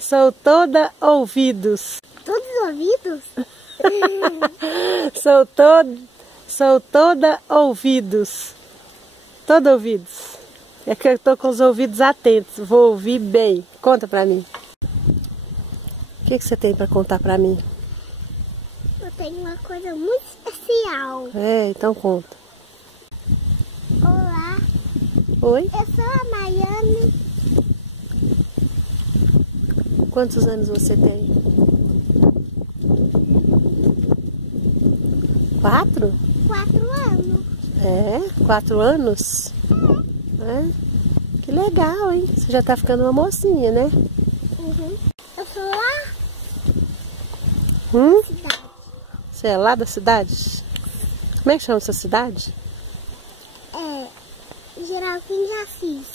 Sou toda ouvidos. Todos os ouvidos? Sou toda ouvidos. Todo ouvidos. É que eu tô com os ouvidos atentos. Vou ouvir bem. Conta pra mim. O que você tem pra contar pra mim? Eu tenho uma coisa muito especial. É, então conta. Olá. Oi? Eu sou a Maiane. Quantos anos você tem? 4? 4 anos. É? 4 anos? É? Que legal, hein? Você já tá ficando uma mocinha, né? Uhum. Eu sou lá Hum? da cidade. Você é lá da cidade? Como é que chama essa cidade? É Geraldinho de Assis.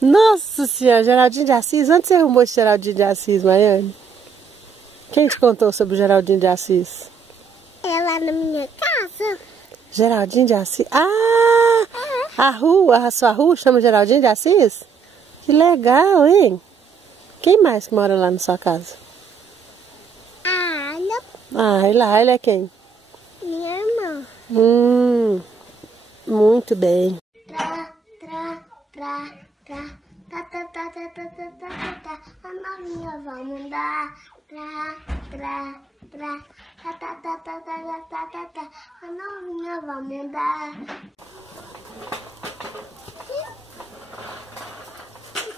Nossa Senhora, Geraldinho de Assis? Onde você arrumou esse Geraldinho de Assis, Maiane? Quem te contou sobre o Geraldinho de Assis? É lá na minha casa. Geraldinho de Assis? Ah! A sua rua chama Geraldinho de Assis? Que legal, hein? Quem mais que mora lá na sua casa? A Ana, Ah, ele é quem? minha irmã. Muito bem. Tra, tra, tra, tra. Ta, ta, ta, ta, ta, ta, ta, ta, ta. A novinha vamos dar. Tra, tra, tra. Ta, ta, ta, ta, ta, ta, ta, ta, ta. A novinha vamos dar.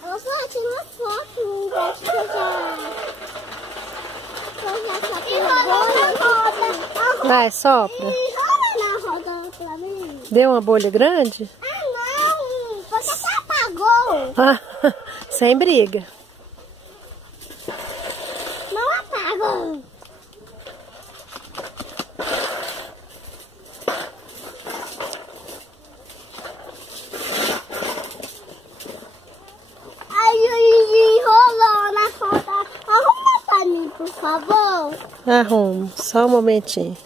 Eu só tinha uma foto, não gosto de jogar. Vai, sopra. Rola na roda pra mim. Deu uma bolha grande? Ah, não! Você apagou! Ah, sem briga. Não apagou! Ai, rolou na roda. Arruma pra mim, por favor. Arrumo, só um momentinho.